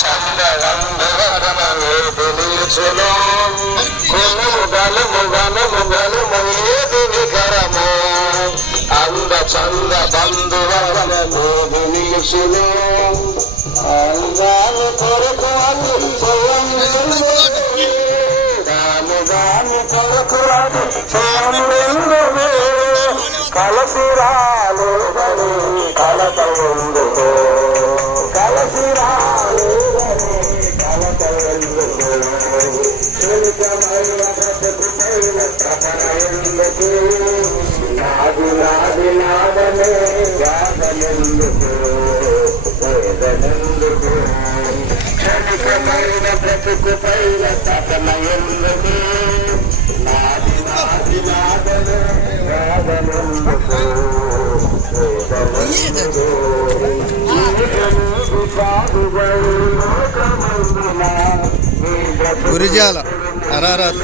చందగంధవరమే తెలియచును కొనుము గలము గలము గలము ఏది నికరము అంద చంద బంధువరమే తెలియచును అందాలు కొరకు అను దాని కొరకు అను కలసిరాలు కలత ఎందుకు కలసిరాలు కలత ఎందుకు ఎందుకు నాది నాది నాదనే గాదనెందుకు వేదనెందుకు క్షణికమైన బ్రతుకు పైన తపన ఎందుకు నాది నాది నాదనే గాదనెందుకు వేదనెందుకు గురిజాల అరారాత్